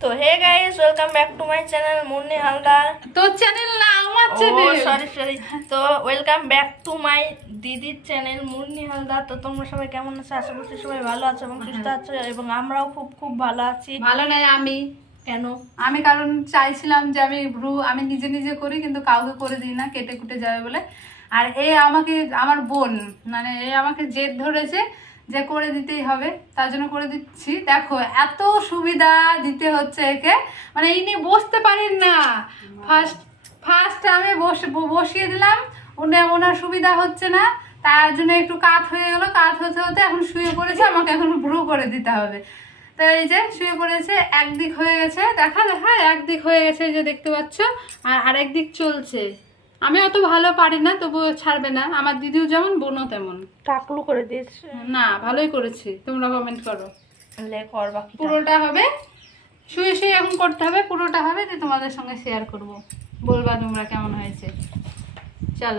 তো hey guys, welcome back to my channel Munni Haldar. তোর channel না, আমার চ্যানেল। সরি। তো ওয়েলকাম ব্যাক টু মাই দিদির চ্যানেল মুন্নি হালদার। তো তোমরা সবাই কেমন আছো? আশা করছি সবাই ভালো আছো এবং সুস্থ আছো, এবং আমরাও খুব খুব ভালো আছি। ভালো নাই আমি কেন? আমি কারণ চাইছিলাম যে আমি নিজে নিজে করি, কিন্তু কাউকে করে দিই না, কেটে কুটে যাবে বলে। আর আমাকে আমার বোন মানে আমাকে জেদ ধরেছে যে করে দিতেই হবে, তার জন্য করে দিচ্ছি। দেখো এত সুবিধা দিতে হচ্ছে একে, মানে ইনি বসতে পারেন না। ফার্স্ট আমি বসিয়ে দিলাম, ওনার সুবিধা হচ্ছে না, তার জন্য একটু কাত হয়ে গেল। কাত হতে হতে এখন শুয়ে পড়েছে, আমাকে এখন ব্রু করে দিতে হবে। তো এই যে শুয়ে পড়েছে, একদিক হয়ে গেছে, দেখা একদিক হয়ে গেছে, এই যে দেখতে পাচ্ছ, আর আরেক দিক চলছে। আমি অত ভালো পারি না, তবুও ছাড়বে না। আমার দিদিও যেমন, বোনও তেমন। টাকলু করে দিয়েছে না, ভালোই করেছি, তোমরা কমেন্ট করো। লে কর বাকি পুরোটা হবে, শুয়ে শুয়ে এখন করতে হবে, পুরোটা হবে, যে তোমাদের সঙ্গে শেয়ার করব, বলবা তোমরা কেমন হয়েছে। চলো।